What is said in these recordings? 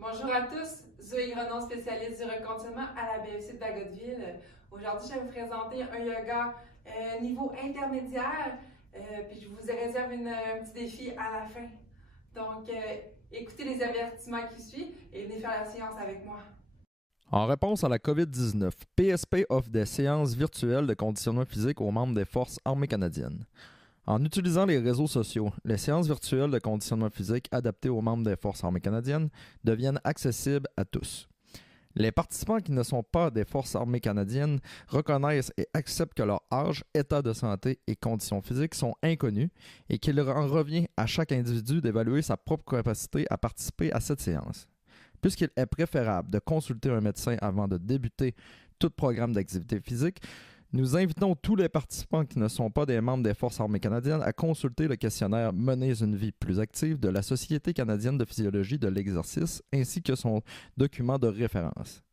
Bonjour à tous, Zoé Grenon, spécialiste du reconditionnement à la BFC de Bagotville. Aujourd'hui, je vais vous présenter un yoga niveau intermédiaire, puis je vous réserve un petit défi à la fin. Donc, écoutez les avertissements qui suivent et venez faire la séance avec moi. En réponse à la COVID-19, PSP offre des séances virtuelles de conditionnement physique aux membres des Forces armées canadiennes. En utilisant les réseaux sociaux, les séances virtuelles de conditionnement physique adaptées aux membres des Forces armées canadiennes deviennent accessibles à tous. Les participants qui ne sont pas des Forces armées canadiennes reconnaissent et acceptent que leur âge, état de santé et conditions physiques sont inconnus et qu'il en revient à chaque individu d'évaluer sa propre capacité à participer à cette séance. Puisqu'il est préférable de consulter un médecin avant de débuter tout programme d'activité physique, nous invitons tous les participants qui ne sont pas des membres des Forces armées canadiennes à consulter le questionnaire Menez une vie plus active de la Société canadienne de physiologie de l'exercice ainsi que son document de référence.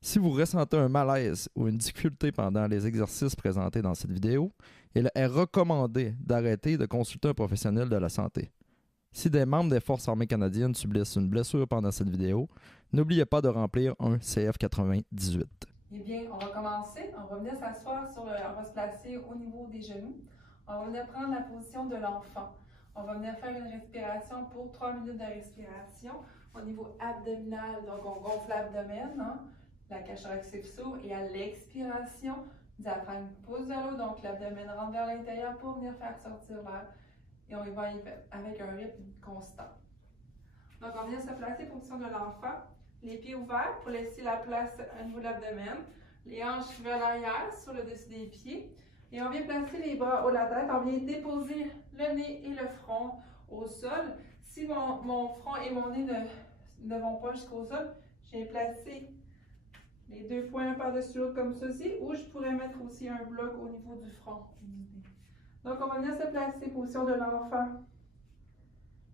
Si vous ressentez un malaise ou une difficulté pendant les exercices présentés dans cette vidéo, il est recommandé d'arrêter de consulter un professionnel de la santé. Si des membres des Forces armées canadiennes subissent une blessure pendant cette vidéo, n'oubliez pas de remplir un CF98. Eh bien, on va commencer. On va venir s'asseoir on va se placer au niveau des genoux. On va venir prendre la position de l'enfant. On va venir faire une respiration pour 3 minutes de respiration au niveau abdominal. Donc, on gonfle l'abdomen, la cage thoracique s'ouvre et à l'expiration, diaphragme pousse de l'eau. Donc, l'abdomen rentre vers l'intérieur pour venir faire sortir l'air. Et on y va avec un rythme constant. Donc, on vient se placer position de l'enfant. Les pieds ouverts pour laisser la place au niveau de l'abdomen. Les hanches vers l'arrière sur le dessus des pieds. Et on vient placer les bras haut de la tête. On vient déposer le nez et le front au sol. Si mon front et mon nez ne vont pas jusqu'au sol, je viens placer les deux poings par-dessus l'autre comme ceci. Ou je pourrais mettre aussi un bloc au niveau du front. Donc, on va venir se placer position de l'enfant.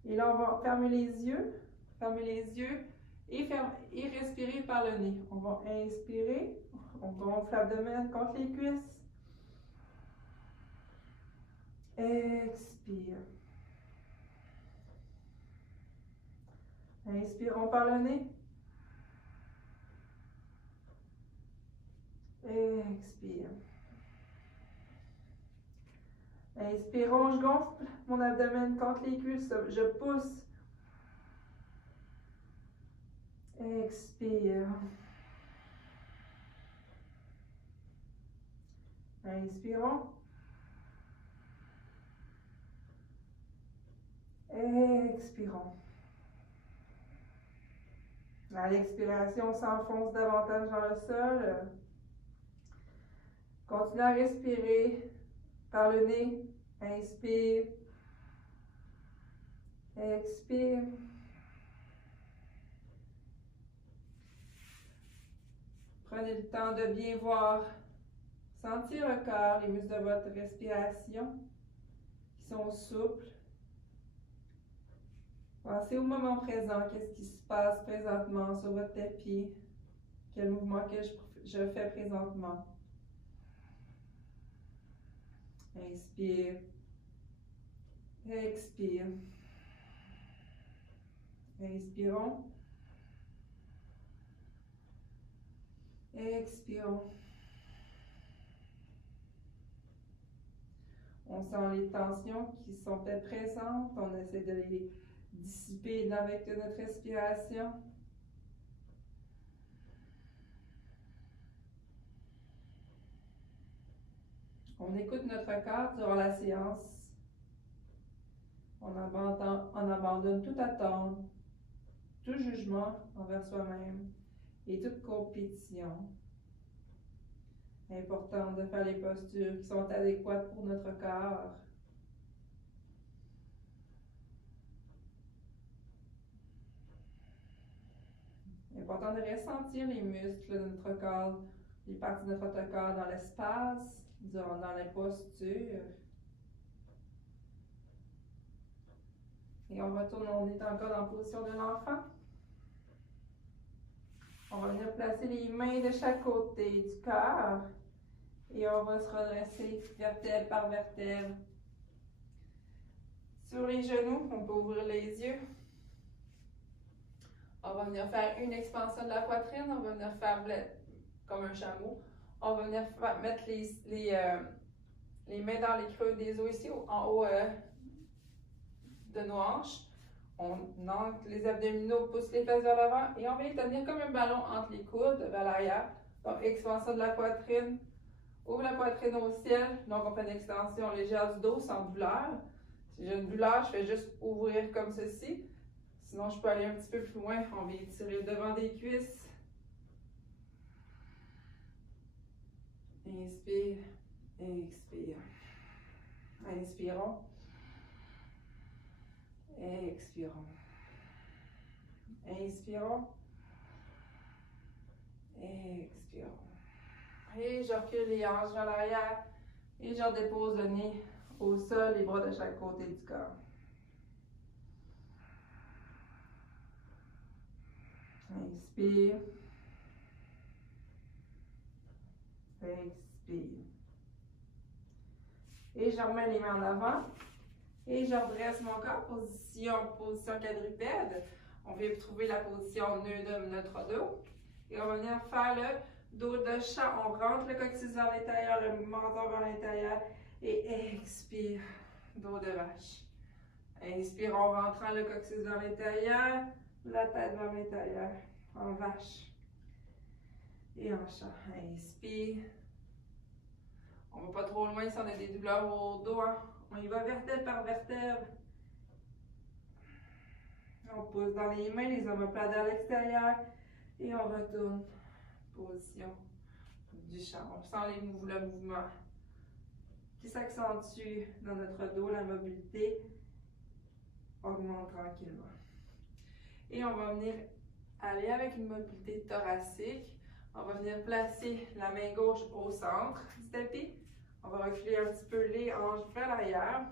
Et là, on va fermer les yeux et respirer par le nez. On va inspirer, on gonfle l'abdomen contre les cuisses. Expire. Inspirons par le nez. Expire. Inspirons, je gonfle mon abdomen contre les cuisses, je pousse. Expire. Inspirons. Expirons. À l'expiration, on s'enfonce davantage dans le sol. Continuez à respirer par le nez. Inspire. Expire. Prenez le temps de bien voir, sentir le corps, les muscles de votre respiration qui sont souples. Pensez au moment présent, qu'est-ce qui se passe présentement sur votre tapis, quel mouvement que je fais présentement. Inspire, expire. Inspirons. Expirons. On sent les tensions qui sont peut-être présentes. On essaie de les dissiper avec notre respiration. On écoute notre corps durant la séance. On abandonne toute attente, tout jugement envers soi-même et toute compétition. Important de faire les postures qui sont adéquates pour notre corps. Important de ressentir les muscles de notre corps, les parties de notre corps dans l'espace, dans les postures. Et on retourne, on est encore dans la position de l'enfant. On va venir placer les mains de chaque côté du corps. Et on va se redresser vertèbre par vertèbre. Sur les genoux, on peut ouvrir les yeux. On va venir faire une expansion de la poitrine. On va venir faire comme un chameau. On va venir mettre les mains dans les creux des os ici, en haut de nos hanches. On ancre les abdominaux, pousse les fesses vers l'avant et on va les tenir comme un ballon entre les coudes vers l'arrière. Donc, expansion de la poitrine. Ouvre la poitrine au ciel. Donc, on fait une extension légère du dos sans douleur. Si j'ai une douleur, je fais juste ouvrir comme ceci. Sinon, je peux aller un petit peu plus loin. On va étirer le devant des cuisses. Inspire, expire. Inspirons. Expirons. Inspirons. Expirons. Et je recule les hanches vers l'arrière. Et je redépose le nez au sol, les bras de chaque côté du corps. Inspire. Expire. Et je remets les mains en avant. Et je redresse mon corps, position quadrupède. On vient trouver la position nœud de notre dos. Et on va venir faire le dos de chat. On rentre le coccyx vers l'intérieur, le menton vers l'intérieur. Et expire, dos de vache. Inspire en rentrant le coccyx vers l'intérieur, la tête vers l'intérieur, en vache. Et en chat. Inspire. On ne va pas trop loin si on a des douleurs au dos. Hein. On y va vertèbre par vertèbre. On pousse dans les mains, les omoplates à l'extérieur. Et on retourne. Position du chat. On sent le mouvement qui s'accentue dans notre dos. La mobilité augmente tranquillement. Et on va venir aller avec une mobilité thoracique. On va venir placer la main gauche au centre du tapis. On va reculer un petit peu les hanches vers l'arrière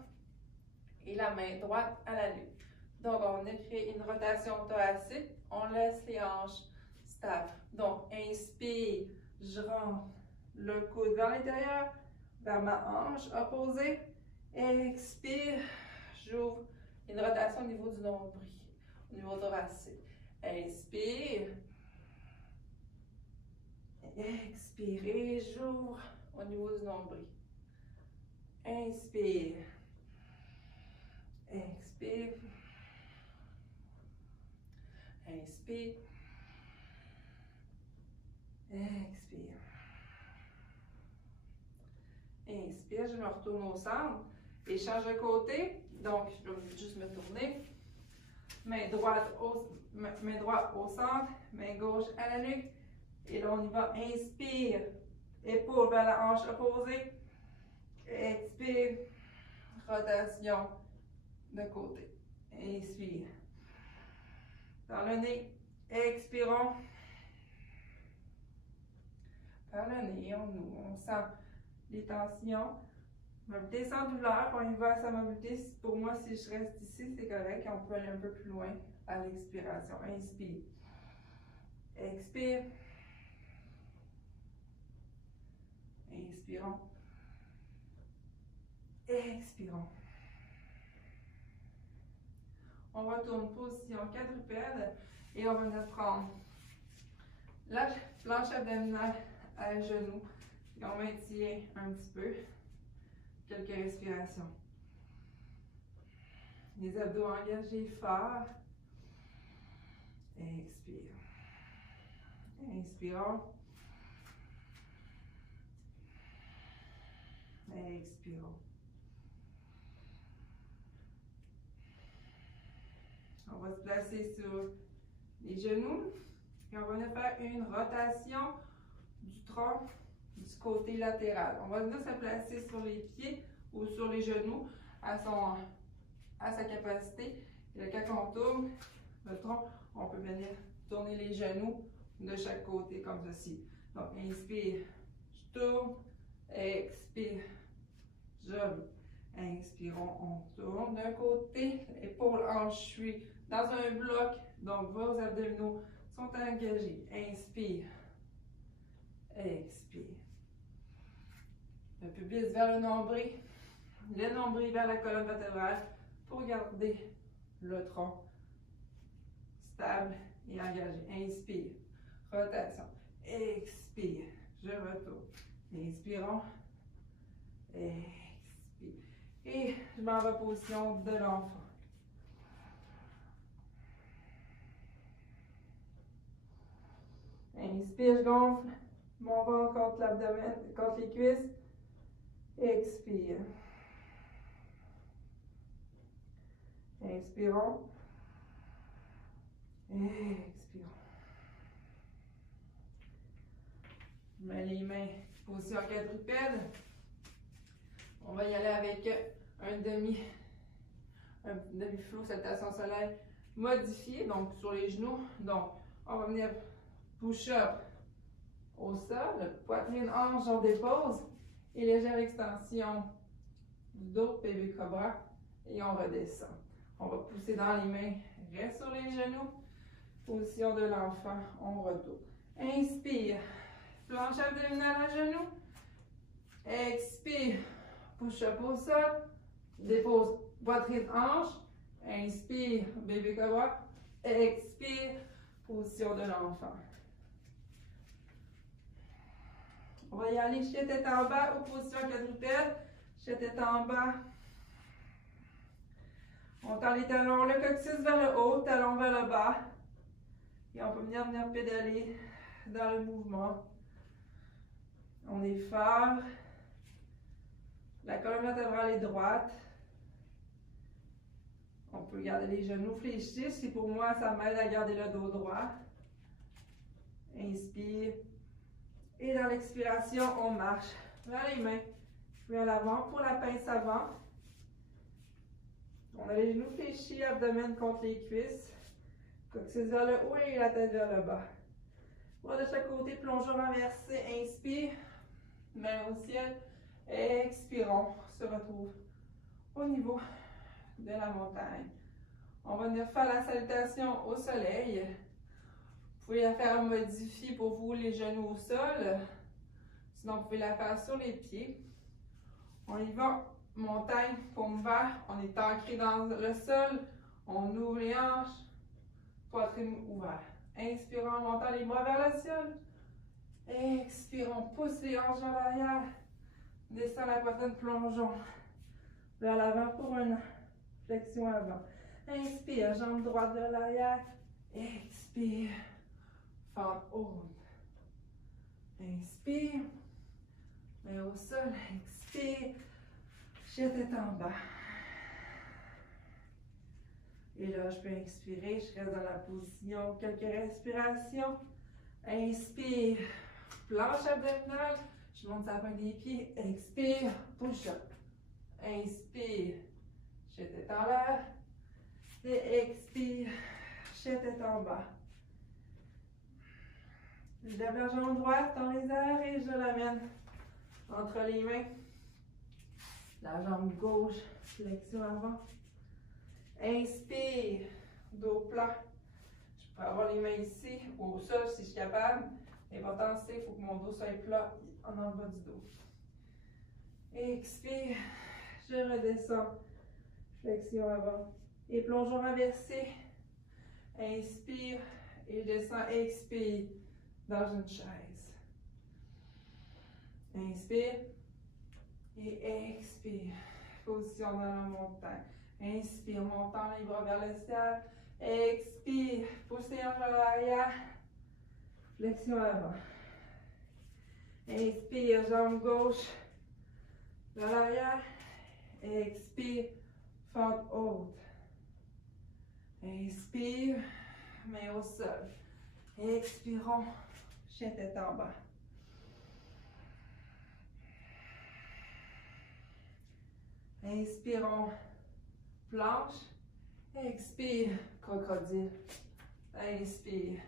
et la main droite à la nuque. Donc, on va créer une rotation thoracique. On laisse les hanches stables. Donc, inspire, je rentre le coude vers l'intérieur, vers ma hanche opposée. Expire, j'ouvre une rotation au niveau du nombril, au niveau thoracique. Inspire. Expirez, j'ouvre au niveau du nombril. Inspire. Expire. Inspire. Expire. Inspire, je me retourne au centre et change de côté. Donc, je vais juste me tourner. Main droite au centre, main gauche à la nuque. Et là, on y va. Inspire. Épaule vers la hanche opposée. Expire. Rotation de côté. Inspire. Dans le nez. Expirons. Par le nez, on sent les tensions. Mobilité sans douleur. On y va à sa mobilité. Pour moi, si je reste ici, c'est correct. On peut aller un peu plus loin à l'expiration. Inspire. Expire. Inspirons. Expirons. On retourne position quadrupède et on va venir prendre la planche abdominale à genoux. Et on maintient un petit peu. Quelques respirations. Les abdos engagés fort. Expire. Inspirons. Expirons. On va se placer sur les genoux et on va venir faire une rotation du tronc du côté latéral. On va venir se placer sur les pieds ou sur les genoux à sa capacité. Et là, quand on tourne le tronc, on peut venir tourner les genoux de chaque côté comme ceci. Donc, inspire, je tourne, expire, je roule. Inspirons, on tourne d'un côté, épaule, hanche, je suis dans un bloc, donc vos abdominaux sont engagés. Inspire, expire. Le pubis vers le nombril vers la colonne vertébrale pour garder le tronc stable et engagé. Inspire, rotation. Expire, je retourne. Inspirons. Expire. Et je m'en vais en position de l'enfant. Inspire, je gonfle mon ventre contre l'abdomen, contre les cuisses. Expire. Inspirons. Expirons. Je mets les mains position quadrupède. On va y aller avec un demi-flot, salutation soleil modifié, donc sur les genoux. Donc, on va venir push-up au sol, poitrine, hanche, on dépose et légère extension du dos, bébé cobra, et on redescend. On va pousser dans les mains, reste sur les genoux, position de l'enfant, on retourne. Inspire, planche abdominale à genoux, expire, push-up au sol, dépose poitrine, hanche, inspire, bébé cobra, expire, position de l'enfant. On va y aller, chien tête en bas, ou position quadrupède, chien tête en bas. On tend les talons, le coccyx vers le haut, talons vers le bas. Et on peut venir pédaler dans le mouvement. On est fort. La colonne vertébrale est droite. On peut garder les genoux fléchis. Si pour moi, ça m'aide à garder le dos droit. Inspire. Et dans l'expiration, on marche vers les mains, vers l'avant pour la pince avant. On a les genoux fléchis, abdomen contre les cuisses. Coccyx vers le haut et la tête vers le bas. Bras de chaque côté, plongeon renversé. Inspire. Main au ciel. Expirons. Se retrouve au niveau de la montagne. On va venir faire la salutation au soleil. Vous pouvez la faire modifier pour vous les genoux au sol. Sinon, vous pouvez la faire sur les pieds. On y va. Montagne, paume vers. On est ancré dans le sol. On ouvre les hanches. Poitrine ouverte. Inspirons en montant les bras vers le ciel. Expirons, pousse les hanches vers l'arrière. Descends la poitrine, plongeons vers l'avant pour une flexion avant. Inspire, jambe droite vers l'arrière. Expire, fente haute. Inspire, main au sol. Expire, chien tête en bas. Et là, je peux expirer, je reste dans la position, quelques respirations. Inspire, planche abdominale, je monte sur la pointe des pieds. Expire, push-up. Inspire, chien tête en l'air. Et expire, chien tête en bas. Je lève la jambe droite dans les airs et je l'amène entre les mains. La jambe gauche, flexion avant. Inspire, dos plat. Je peux avoir les mains ici ou au sol si je suis capable. L'important c'est qu'il faut que mon dos soit plat en bas du dos. Expire, je redescends. Flexion avant. Et plongeon renversé. Inspire et je descends. Expire dans une chaise. Inspire et expire. Position dans la montagne. Inspire, montant les bras vers le ciel. Expire, pousse les hanches vers l'arrière. Flexion avant. Inspire, jambe gauche vers l'arrière. Expire, fente haute. Inspire, main au sol. Expirons, chien tête en bas. Inspirons, planche. Expire, crocodile. Inspire,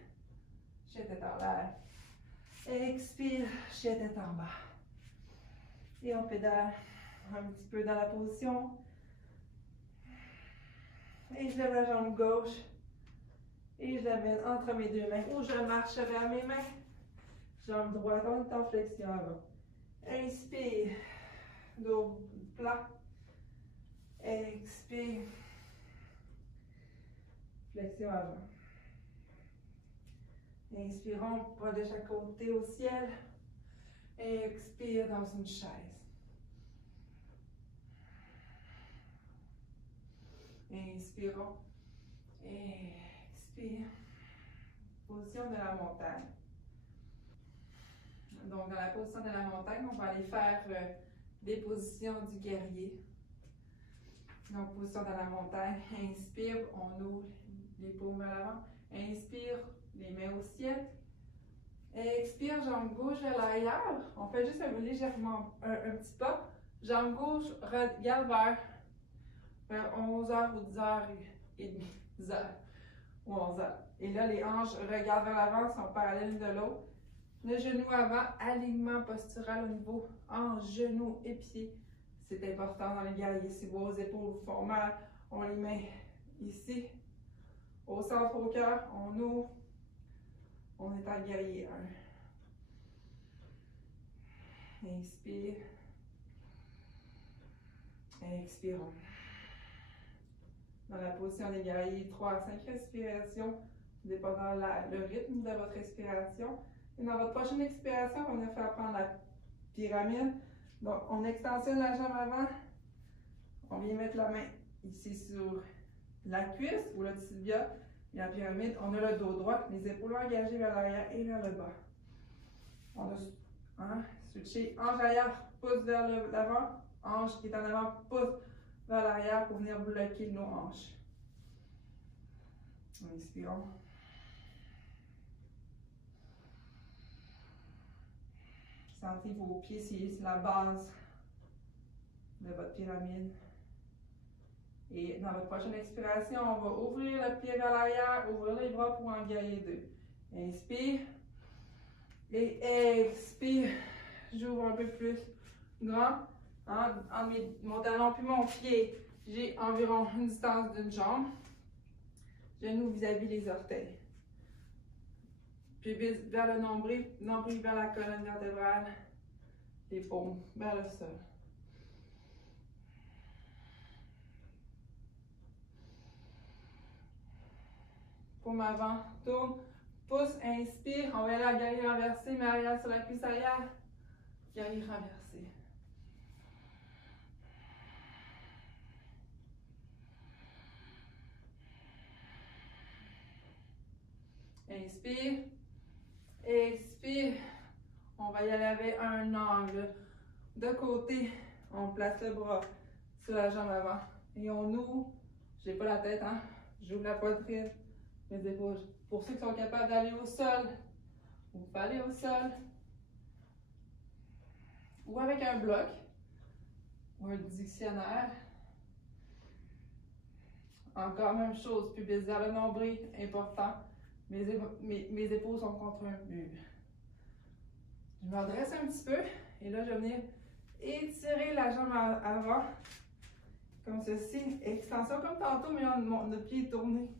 chien tête en l'air. Expire, chien tête en bas. Et on pédale un petit peu dans la position. Et je lève la jambe gauche. Et je l'amène entre mes deux mains. Ou je marche vers mes mains. Jambe droite, on est en flexion avant. Inspire, dos plat. Expire. Flexion avant. Inspirons, pas de chaque côté au ciel. Expire dans une chaise. Inspirons. Expire. Position de la montagne. Donc, dans la position de la montagne, on va aller faire des positions du guerrier. Donc, position de la montagne. Inspire, on ouvre les paumes à l'avant. Inspire, les mains au ciel. Expire, jambe gauche vers l'arrière. On fait juste légèrement un petit pas. Jambe gauche, regarde vers 11h ou 10h30. 10h ou 11h. Et là, les hanches regardent vers l'avant, sont parallèles de l'autre. Le genou avant, alignement postural au niveau hanche, genou et pied. C'est important dans les guerriers. Si vos épaules vous font mal, on les met ici. Au centre, au cœur, on ouvre. On est en guerrier 1. Inspire. Expirons. Dans la position des guerriers, 3 à 5 respirations, dépendant le rythme de votre respiration. Et dans votre prochaine expiration, on va faire prendre la pyramide. Donc, on extensionne la jambe avant. On vient mettre la main ici sur la cuisse ou le tibia. Et la pyramide, on a le dos droit, les épaules engagées vers l'arrière et vers le bas. On a switché hanche arrière, pouce vers l'avant, hanche qui est en avant, pouce vers l'arrière pour venir bloquer nos hanches. Inspirons. Sentez vos pieds, c'est la base de votre pyramide. Et dans votre prochaine expiration, on va ouvrir le pied vers l'arrière, ouvrir les bras pour en guerrier 2. Inspire. Et expire. J'ouvre un peu plus grand. En mon talon puis mon pied, j'ai environ une distance d'une jambe. Genoux vis-à-vis les orteils. Pubis vers le nombril vers la colonne vertébrale. Les paumes vers le sol. Paume avant, tourne, pouce, inspire. On va aller à guerrier renversé, mais arrière sur la cuisse arrière. Guerrier renversé. Inspire, expire. On va y aller avec un angle. De côté, on place le bras sur la jambe avant. Et on ouvre. Je n'ai pas la tête, hein? J'ouvre la poitrine, les épaules. Pour ceux qui sont capables d'aller au sol, vous pouvez aller au sol. Ou avec un bloc, ou un dictionnaire. Encore même chose, pubis vers le nombril, important. Mes épaules sont contre un mur. Je me redresse un petit peu et là, je vais venir étirer la jambe avant, comme ceci. Extension comme tantôt, mais notre pied est tourné.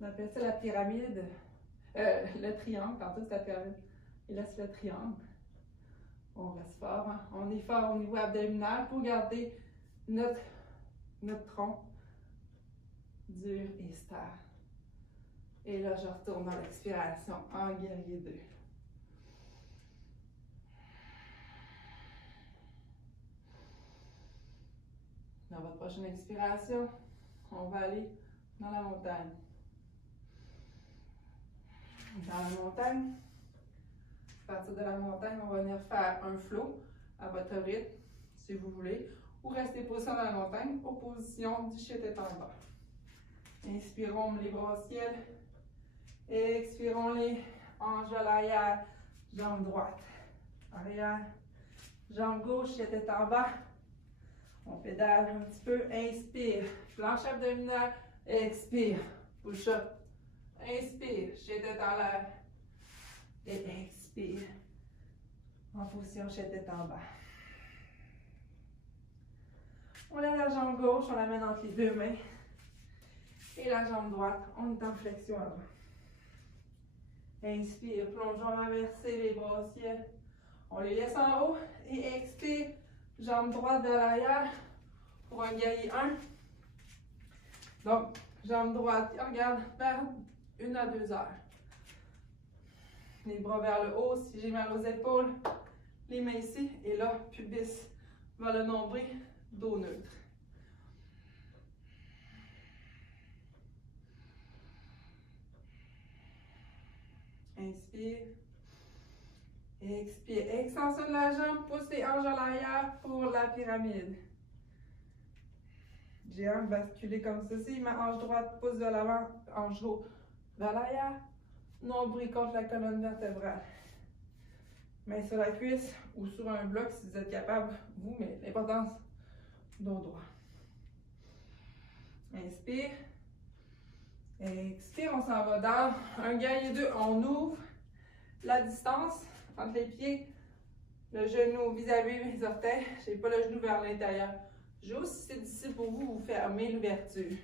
On appelle ça la pyramide. Le triangle, tantôt c'est la pyramide. Et là, c'est le triangle. On reste fort. Hein? On est fort au niveau abdominal pour garder notre tronc dur et stable. Et là, je retourne dans l'expiration en guerrier 2. Dans votre prochaine expiration, on va aller dans la montagne. Dans la montagne, à partir de la montagne, on va venir faire un flow à votre rythme, si vous voulez, ou rester position dans la montagne, aux positions du chien tête en bas. Inspirons les bras au ciel. Expirons les hanches à l'arrière, jambe droite, arrière, jambe gauche, tête en bas. On pédale un petit peu, inspire, planche abdominale, expire, push-up, inspire, tête en l'air, et expire, en position tête en bas. On lève la jambe gauche, on la met entre les deux mains, et la jambe droite, on est en flexion avant. Inspire, plongeons renversé, les bras au ciel. On les laisse en haut et expire, jambe droite vers l'arrière pour un guerrier 1. Donc, jambe droite, regarde, vers 1 à 2 heures. Les bras vers le haut si j'ai mal aux épaules. Les mains ici. Et là, pubis vers le nombril, dos neutre. Inspire. Expire. Extension de la jambe, pousse les hanches à l'arrière pour la pyramide. J'ai un basculé comme ceci. Ma hanche droite pousse vers l'avant, hanche gauche vers l'arrière. Nombril contre la colonne vertébrale. Main sur la cuisse ou sur un bloc si vous êtes capable, vous, mais l'importance, dos droit. Inspire. Expire, on s'en va dans un guerrier 2. On ouvre la distance entre les pieds, le genou vis-à-vis les orteils. Je n'ai pas le genou vers l'intérieur. Juste si c'est difficile pour vous, vous fermez l'ouverture.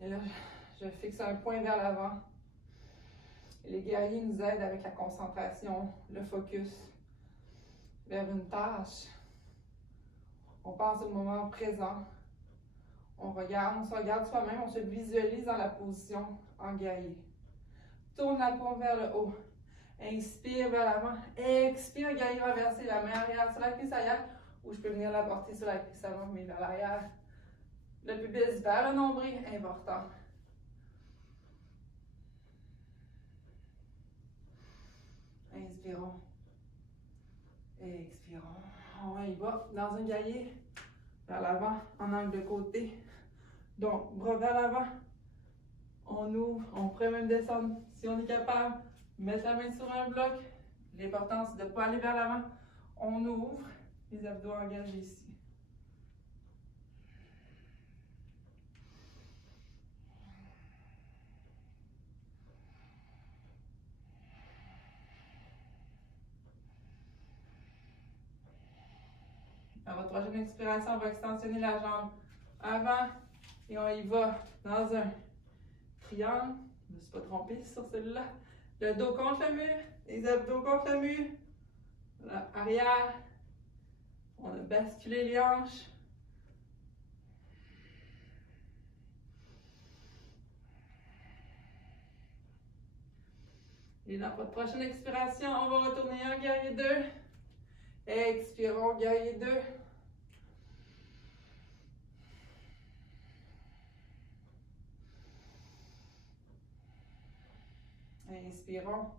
Et là, je fixe un point vers l'avant. Les guerriers nous aident avec la concentration, le focus vers une tâche. On pense au moment présent. On se regarde soi-même, on se visualise dans la position en guerrier. Tourne la paume vers le haut. Inspire vers l'avant. Expire, guerrier renversé, la main arrière sur la cuisse arrière, ou je peux venir la porter sur la cuisse avant, mais vers l'arrière. Le pubis vers le nombril, important. Inspirons. Expirons. On y va dans un guerrier vers l'avant, en angle de côté. Donc, bras vers l'avant. On ouvre, on pourrait même descendre si on est capable. Mettre la main sur un bloc. L'important, c'est de ne pas aller vers l'avant. On ouvre, les abdos engagés ici. À votre prochaine expiration, on va extensionner la jambe avant et on y va dans un triangle. Je ne me suis pas trompée sur celui-là. Le dos contre le mur, les abdos contre le mur. Voilà, arrière. On a basculé les hanches. Et dans votre prochaine expiration, on va retourner en guerrier 2. Expirons, guerrier 2. Inspirons.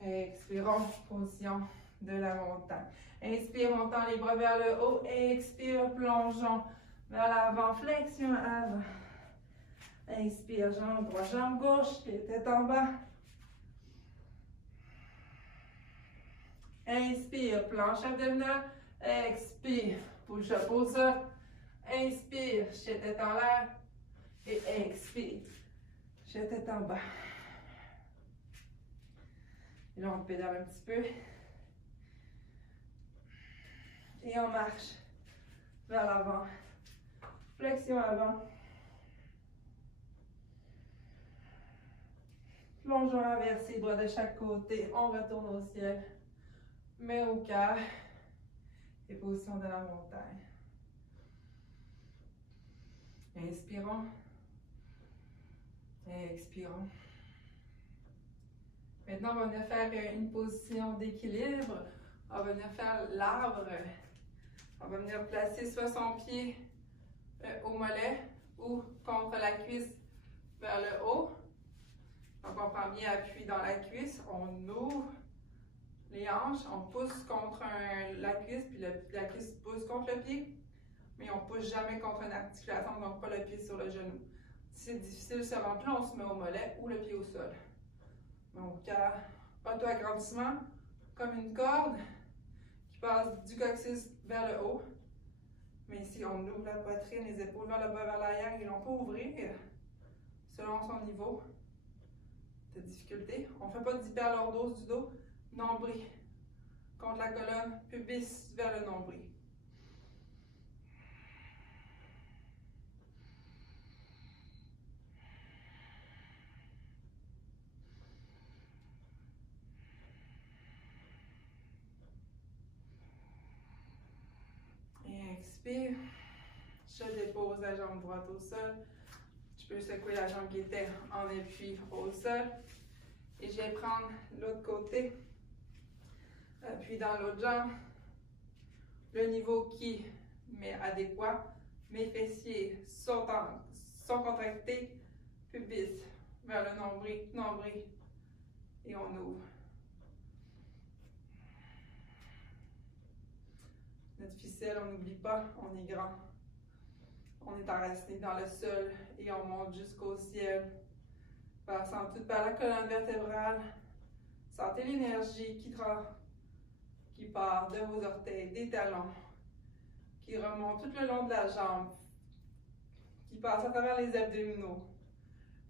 Expirons, position de la montagne. Inspire, montant les bras vers le haut. Expire, plongeons vers l'avant, flexion avant. Inspire, jambe droite, jambe gauche, tête en bas. Inspire, planche abdominale. Expire, push-up au sol. Inspire, chien tête en l'air. Et expire, chien tête en bas. Et là, on pédale un petit peu. Et on marche vers l'avant. Flexion avant. Plongeon inversé, bras de chaque côté. On retourne au ciel. Main au cœur. Et position de la montagne. Inspirons. Expirons. Maintenant, on va venir faire une position d'équilibre. On va venir faire l'arbre. On va venir placer soit son pied au mollet ou contre la cuisse vers le haut. Donc, on prend bien appui dans la cuisse. On ouvre les hanches. On pousse contre la cuisse, puis la cuisse pousse contre le pied. Mais on ne pousse jamais contre une articulation, donc pas le pied sur le genou. Si c'est difficile, seulement plus, on se met au mollet ou le pied au sol. Donc, auto-agrandissement, comme une corde qui passe du coccyx vers le haut. Mais ici, on ouvre la poitrine, les épaules vers le bas, vers l'arrière, et on peut ouvrir selon son niveau de difficulté. On ne fait pas d'hyperlordose du dos, nombril contre la colonne, pubis vers le nombril. Expire, je dépose la jambe droite au sol. Je peux secouer la jambe qui était en appui au sol. Et je vais prendre l'autre côté. Puis dans l'autre jambe, le niveau qui m'est adéquat. Mes fessiers sont contractés, pubis vers le nombril. Et on ouvre. Notre ficelle, on n'oublie pas, on est grand. On est enraciné dans le sol et on monte jusqu'au ciel. Passant tout par la colonne vertébrale. Sentez l'énergie qui part de vos orteils, des talons, qui remonte tout le long de la jambe, qui passe à travers les abdominaux,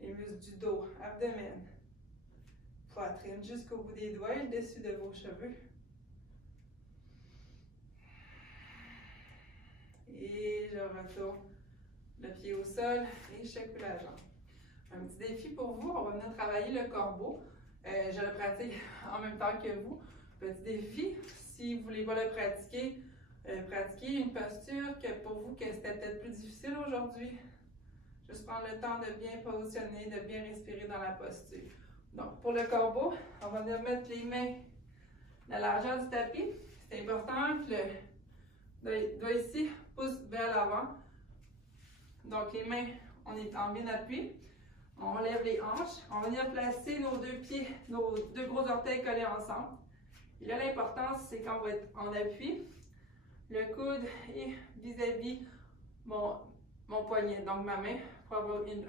les muscles du dos, abdomen, poitrine jusqu'au bout des doigts et le dessus de vos cheveux. Et je retourne le pied au sol et je secoue la jambe. Un petit défi pour vous, on va venir travailler le corbeau. Je le pratique en même temps que vous. Petit défi, si vous ne voulez pas le pratiquer, pratiquez une posture que pour vous que c'était peut-être plus difficile aujourd'hui. Juste prendre le temps de bien positionner, de bien respirer dans la posture. Donc pour le corbeau, on va venir mettre les mains à la largeur du tapis. C'est important que le doigt ici pousse vers l'avant. Donc les mains, on est en bien appui. On lève les hanches. On va venir placer nos deux pieds, nos deux gros orteils collés ensemble. Et là, l'important, c'est qu'on va être en appui. Le coude est vis-à-vis mon poignet, donc ma main, pour avoir une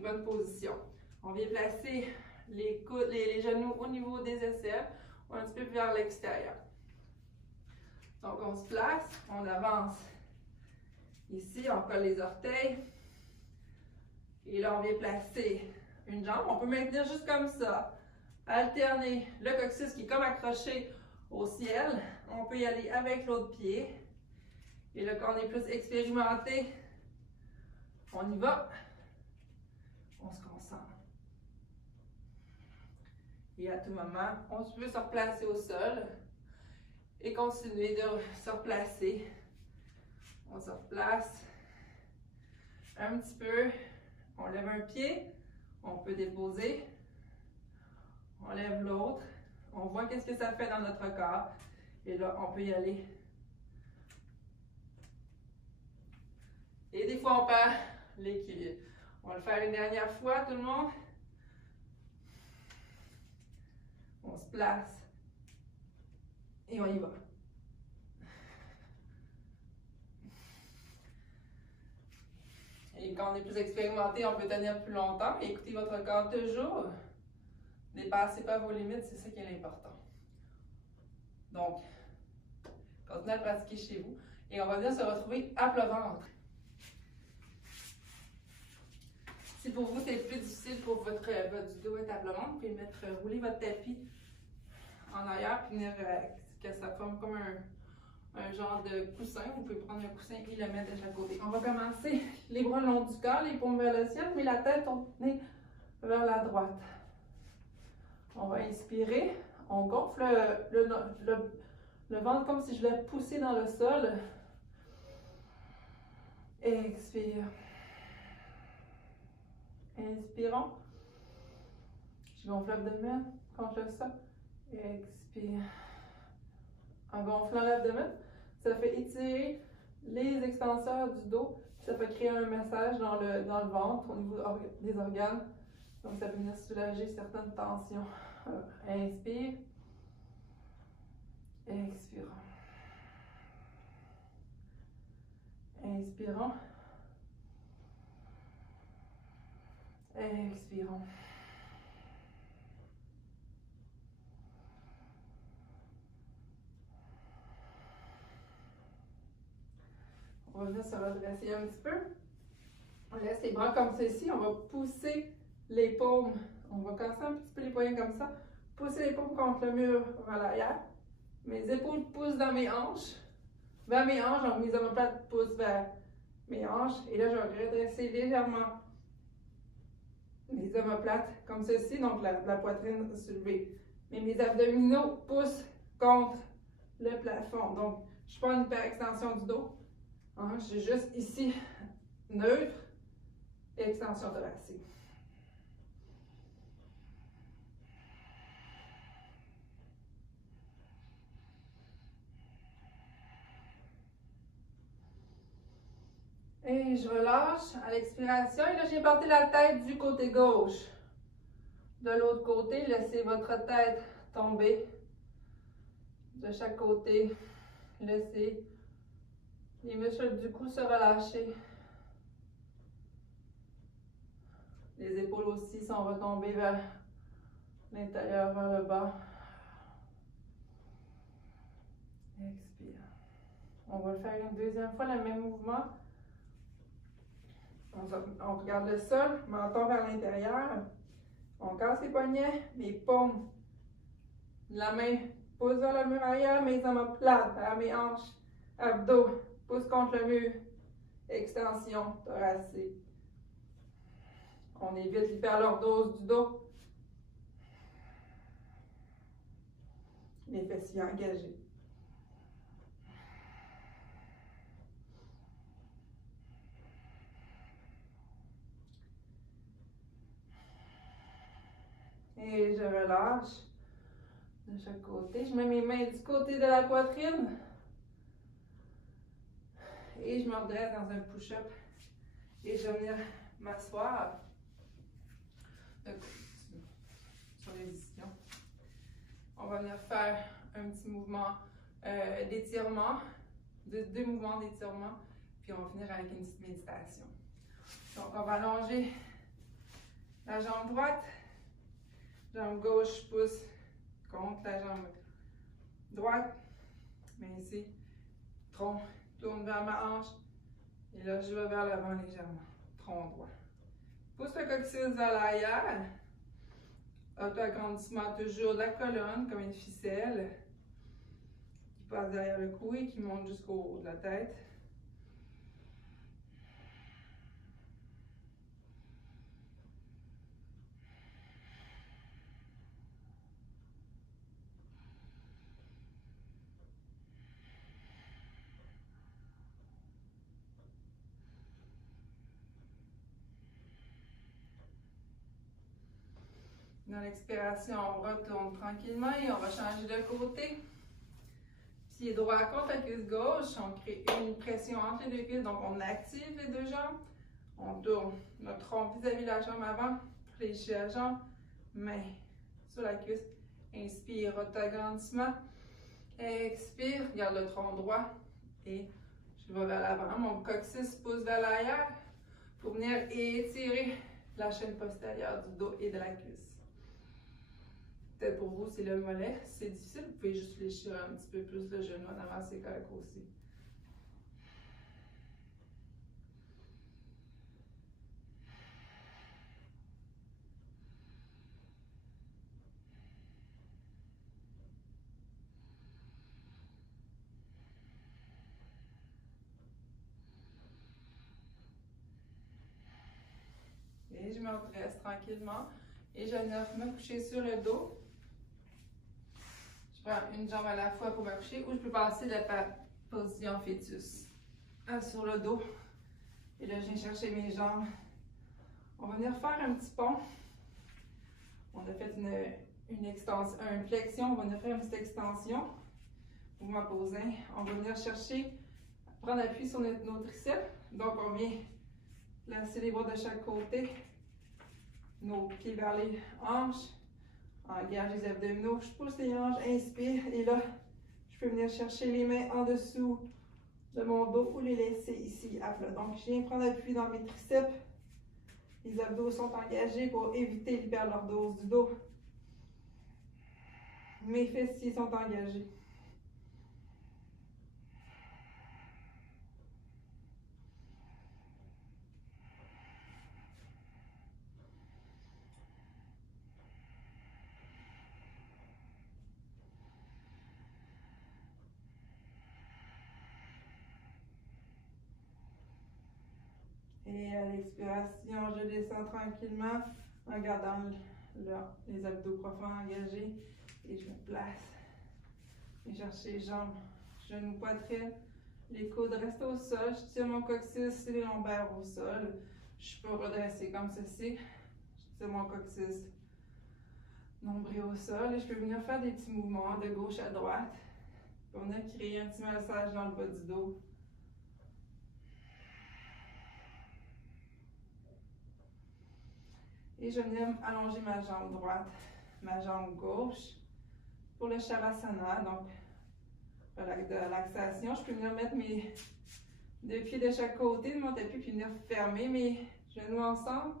bonne position. On vient placer les genoux au niveau des aisselles ou un petit peu vers l'extérieur. Donc, on se place, on avance. Ici, on colle les orteils. Et là, on vient placer une jambe. On peut maintenir juste comme ça. Alterner le coccyx qui est comme accroché au ciel. On peut y aller avec l'autre pied. Et là, quand on est plus expérimenté, on y va. On se concentre. Et à tout moment, on peut se replacer au sol et continuer de se replacer. On se replace un petit peu. On lève un pied, on peut déposer. On lève l'autre. On voit qu'est-ce que ça fait dans notre corps. Et là, on peut y aller. Et des fois, on perd l'équilibre. On va le faire une dernière fois, tout le monde. On se place. Et on y va. Et quand on est plus expérimenté, on peut tenir plus longtemps. Écoutez votre corps toujours. Dépassez pas vos limites, c'est ça qui est l'important. Donc, continuez à le pratiquer chez vous. Et on va venir se retrouver à plat ventre. Si pour vous, c'est plus difficile pour votre dos être à plat ventre, vous pouvez rouler votre tapis en arrière, puis venir que ça forme comme un genre de coussin. Vous pouvez prendre un coussin et le mettre de chaque côté. On va commencer les bras le long du corps, les paumes vers le ciel, mais la tête tournée vers la droite. On va inspirer. On gonfle le ventre comme si je l'ai poussé dans le sol. Expire. Inspirons. Je gonfle l'abdomen contre ça. Expire. En gonflant l'abdomen, ça fait étirer les extenseurs du dos. Ça peut créer un massage dans le ventre au niveau des organes. Donc, ça peut venir soulager certaines tensions. Inspire. Expirons. Inspirons. Expirons. On va venir se redresser un petit peu. On laisse les bras comme ceci. On va pousser les paumes. On va casser un petit peu les poignets comme ça. Pousser les paumes contre le mur vers l'arrière. Mes épaules poussent dans mes hanches. Vers mes hanches, donc mes omoplates poussent vers mes hanches. Et là, je vais redresser légèrement mes omoplates comme ceci, donc la poitrine soulevée. Mais mes abdominaux poussent contre le plafond. Donc, je ne suis pas en hyperextension du dos. Hein, je suis juste ici, neutre, extension thoracique. Et je relâche à l'expiration. Et là, j'ai porté la tête du côté gauche. De l'autre côté, laissez votre tête tomber de chaque côté. Laissez les muscles du cou se relâcher. Les épaules aussi sont retombées vers l'intérieur, vers le bas. Expire. On va le faire une deuxième fois, le même mouvement. On regarde le sol, menton vers l'intérieur. On casse les poignets, les paumes. La main pousse vers le mur arrière, mes omoplates vers mes hanches. Abdos, pousse contre le mur. Extension thoracique. On évite l'hyperlordose du dos. Les fessiers engagés. Et je relâche de chaque côté. Je mets mes mains du côté de la poitrine. Et je me redresse dans un push-up. Et je vais venir m'asseoir sur les ischions. On va venir faire un petit mouvement d'étirement, deux mouvements d'étirement, puis on va finir avec une petite méditation. Donc on va allonger la jambe droite, jambe gauche pousse contre la jambe droite, mais ici, tronc tourne vers ma hanche, et là je vais vers l'avant légèrement, tronc droit. Pousse le coccyx vers l'arrière. Auto-agrandissement toujours de la colonne, comme une ficelle, qui passe derrière le cou et qui monte jusqu'au haut de la tête. Dans l'expiration, on retourne tranquillement et on va changer de côté. Pied droit contre la cuisse gauche, on crée une pression entre les deux cuisses, donc on active les deux jambes. On tourne notre tronc vis-à-vis de la jambe avant, fléchit la jambe, main sur la cuisse. Inspire, auto-agrandissement. Expire, garde le tronc droit et je vais vers l'avant. Mon coccyx pousse vers l'arrière pour venir étirer la chaîne postérieure du dos et de la cuisse. Peut-être pour vous, c'est le mollet. C'est difficile, vous pouvez juste fléchir un petit peu plus le genou en avant, c'est correct aussi. Et je me redresse tranquillement et je viens me coucher sur le dos. Je prends une jambe à la fois pour me coucher ou je peux passer de la position fœtus sur le dos. Et là, je viens chercher mes jambes. On va venir faire un petit pont. On a fait une extension, une flexion. On va venir faire une petite extension. Mouvement posé. On va venir chercher, prendre appui sur nos triceps. Donc, on vient placer les bras de chaque côté. Nos pieds vers les hanches. Engage les abdominaux. Je pousse les hanches, inspire. Et là, je peux venir chercher les mains en dessous de mon dos ou les laisser ici à plat. Donc, je viens prendre appui dans mes triceps. Les abdos sont engagés pour éviter l'hyperlordose du dos. Mes fessiers sont engagés. Et à l'expiration, je descends tranquillement en gardant les abdos profonds engagés. Et je me place. Et chercher les jambes, genoux, poitrine. Les coudes restent au sol. Je tire mon coccyx et les lombaires au sol. Je peux redresser comme ceci. Je tire mon coccyx, nombril au sol. Et je peux venir faire des petits mouvements de gauche à droite pour venir créer un petit massage dans le bas du dos. Et je viens allonger ma jambe droite, ma jambe gauche pour le Shavasana. Donc, de relaxation, je peux venir mettre mes 2 pieds de chaque côté de mon tapis puis venir fermer mes genoux ensemble.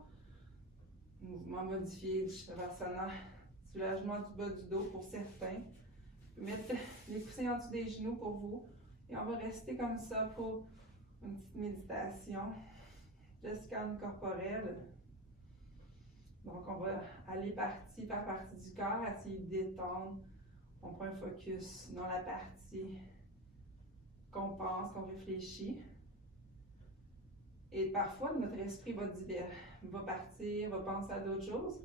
Mouvement modifié du Shavasana, soulagement du bas du dos pour certains. Mettre les coussins en dessous des genoux pour vous. Et on va rester comme ça pour une petite méditation de scan corporel. Donc, on va aller partie par partie du corps, essayer de détendre. On prend un focus dans la partie qu'on pense, qu'on réfléchit. Et parfois, notre esprit va partir, va penser à d'autres choses.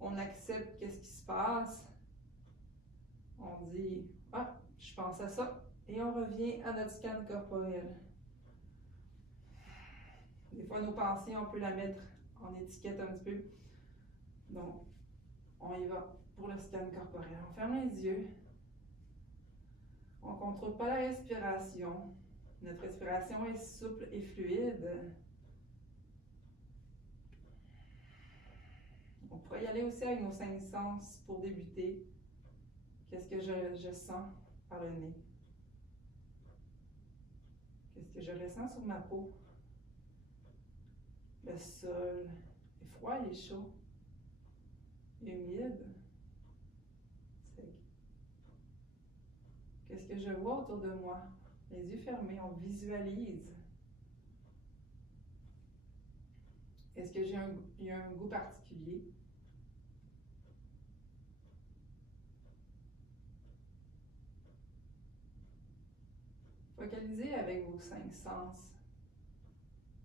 On accepte qu'est-ce qui se passe. On dit « Ah, je pense à ça ». Et on revient à notre scan corporel. Des fois, nos pensées, on peut la mettre en étiquette un petit peu. Donc, on y va pour le scan corporel. On ferme les yeux. On ne contrôle pas la respiration. Notre respiration est souple et fluide. On pourrait y aller aussi avec nos 5 sens pour débuter. Qu'est-ce que je sens par le nez? Qu'est-ce que je ressens sur ma peau? Le sol est froid, il est chaud, humide, sec. Qu'est-ce que je vois autour de moi? Les yeux fermés, on visualise. Est-ce que j'ai un goût particulier? Focalisez avec vos 5 sens.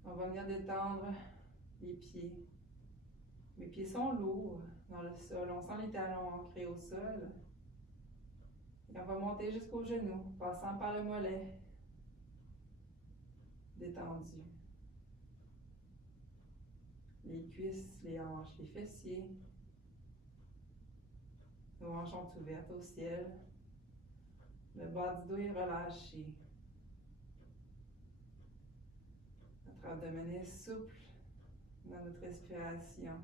On va venir détendre les pieds. Mes pieds sont lourds dans le sol. On sent les talons ancrés au sol. Et on va monter jusqu'aux genoux, passant par le mollet. Détendu. Les cuisses, les hanches, les fessiers. Nos hanches sont ouvertes au ciel. Le bas du dos est relâché. Notre abdomen est souple dans notre respiration.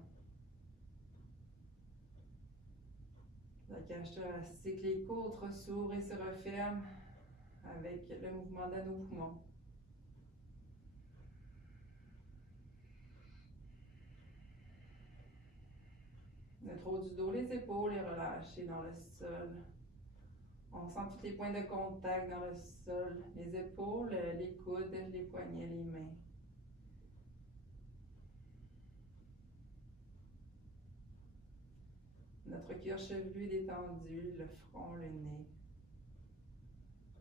La cage thoracique, les côtes s'ouvrent et se referment avec le mouvement de nos poumons. Notre haut du dos, les épaules est relâché dans le sol. On sent tous les points de contact dans le sol. Les épaules, les coudes, les poignets, les mains. Notre cuir chevelu est détendu, le front, le nez,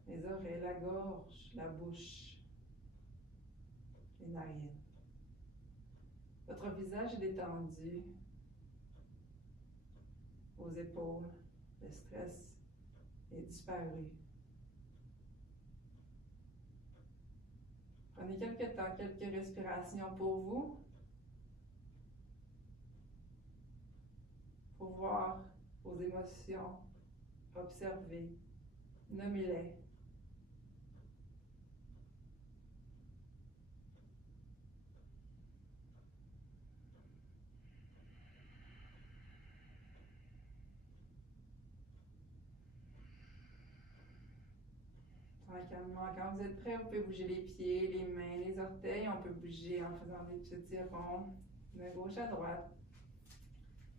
les oreilles, la gorge, la bouche, les narines. Votre visage est détendu, aux épaules, le stress est disparu. Prenez quelques temps, quelques respirations pour vous. Pour voir vos émotions, observer, nommez-les. Tranquillement, quand vous êtes prêts, vous pouvez bouger les pieds, les mains, les orteils. On peut bouger en faisant des petits ronds de gauche à droite.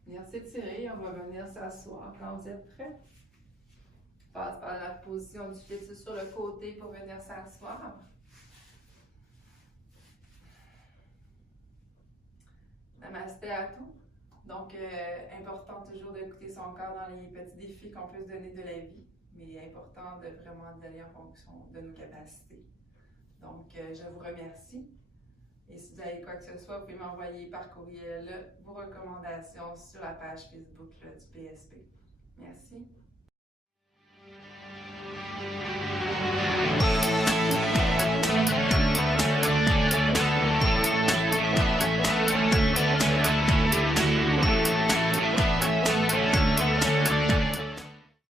Venir s'étirer, on va venir s'asseoir quand vous êtes prêts. Passe par la position du pied sur le côté pour venir s'asseoir. Namasté à tout. Donc, important toujours d'écouter son corps dans les petits défis qu'on peut se donner de la vie, mais important de vraiment d'aller en fonction de nos capacités. Donc, je vous remercie. Et si vous avez quoi que ce soit, vous pouvez m'envoyer par courriel vos recommandations sur la page Facebook du PSP. Merci.